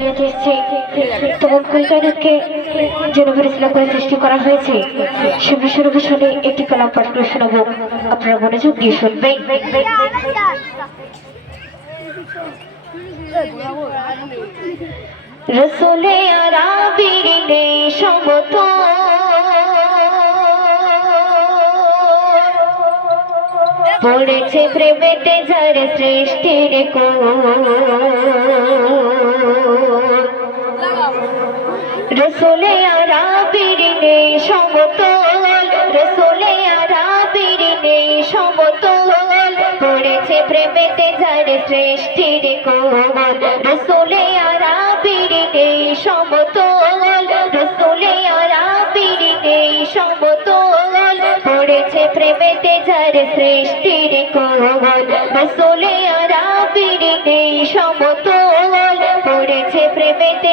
দুনিয়া এসেছে তখন কুলকানুকে জনগণ ইসলাম সৃষ্টি করা হয়েছে। শুরু একটি কালাম পাঠ করে শোনাবো। আপনারা মনোযোগ দিয়ে শুনবেন। রসুলে আরাবির সমত পড়েছে প্রেমেতে যার সৃষ্টির কোন। রসুলে আরাবির নেই সমতল, রসুলে আরাবির নেই সমতল। পড়েছে প্রেমেতে যার সৃষ্টির কোমল রসুলে প্রেমেতে যার সৃষ্টির কোমল রসুলে আরাবির নেই সমতল। পড়েছে প্রেমেতে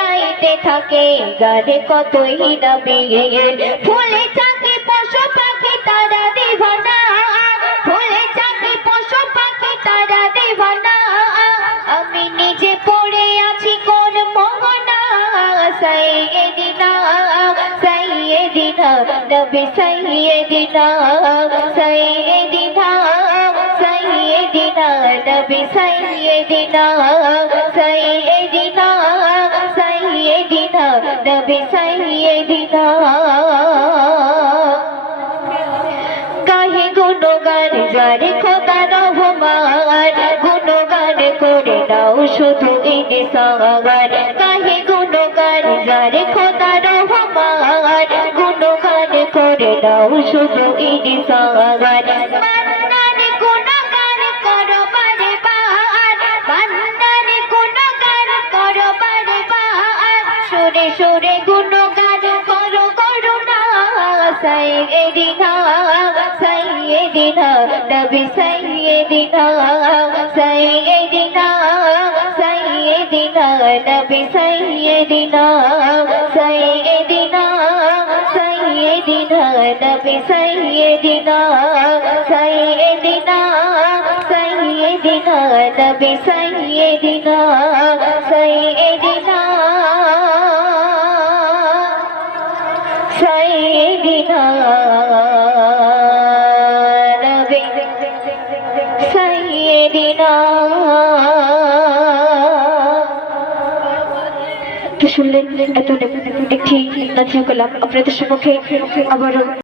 থাকে, গান কতই নামে ফুলে চাকি পশু পাখি, তারা দিবানা ফুলে চাকি পশু পাখি, তারা দিবানা আমি নিজে পড়ে আছি কোন মোহনা। সাইয়েদিনা সাইয়েদিনা নবী সাইয়েদিনা সাইয়েদিনা সাইয়েদিনা নবী সাইয়েদিনা সাইয়েদিনা সাইয়েদিনা নবী সাইয়েদিনা গাহে গুণগান যারে খোদা রহমান গুণগান করে দাও শুধু ইনি সাগার গাহে গুণগান যারে খোদা রহমান গুণগান করে দাও শুধু ইনি সাগার সুরে সুরে গুণগান করো করুণা সাইয়েদিনা সাইয়েদিনা নবী সাইয়েদিনা সাইয়েদিনা সাইয়েদিনা নবী সাইয়েদিনা সাইয়েদিনা সাইয়েদিনা নবী সাইয়েদিনা সাইয়েদিনা সাইয়েদিনা নবী সাইয়েদিনা সাইয়েদিনা শুনলেন এত একটি নাচিয়া করলাম আপনাদের সম্মুখে আবারও